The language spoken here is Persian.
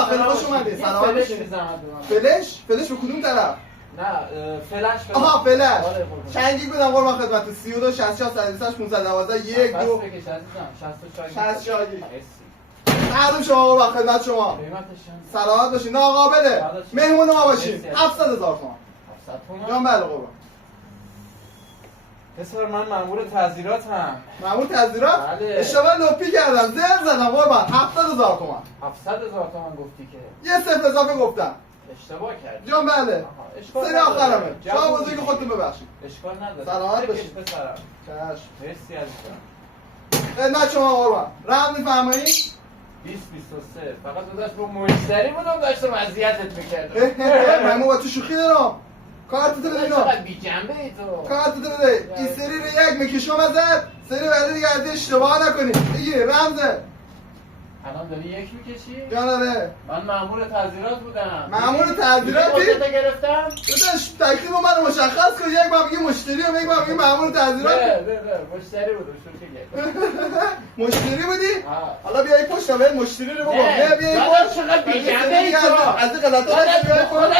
آقا خیلی خوش اومدی. سلام باشین. فلش به کدوم طرف؟ نه فلش. آها فلش. چند گیگ بدم قربان خدمت؟ 32 66 128 512 1 2 بس بکش عزیزم. 64 گیگ. معلوم شما قربان خدمت شما. سلامت باشین. ناقابله. مهمون ما باشین. 700,000 تومان. 700 تومان. جان بله قربان. پسر من مأمور تعزیراتم. مأمور تعزیرات؟ بله. اشتباه لپی کردم. زر زدم قربان. 70,000 تومان. 700,000 تومان گفتی که. یه صفر اضافه گفتم. اشتباه کردی. جان بله. سری آخرمه. شما بزرگی خودتون ببخشید. اشکال نداره. سلامت باشید. پسرم. چشم. مرسی عزیزم. خدمت شما قربان. رقم میفرمایید؟ 2023. فقط داداش با مشتری بودم داشتم اذیتت من می‌کردم. با تو شوخی دارم. کارتتو بده اینا. چقدر بی‌جنبه ای تو. کارتتو بده. این سری رو یک میکشم ازت. سری بعدی دیگه از اشتباه نکنی. بگیر رمزه. الان داری یک میکشی؟ جانره. من مأمور تعزیرات بودم. مأمور تعزیراتی؟ دیگه گرفتم؟ داداش تکلیف من مشخص کن. یک بار میگی مشتری و یک بار میگی مأمور تعزیرات. نه مشتری بودم شوخی کردم. مشتری بودی؟ آه. حالا بیا این پشت بیا مشتری رو بگو. بیا این داداش پشت. چقدر بی‌جنبه ای تو. از این غلطا نکن. بیا این پشت.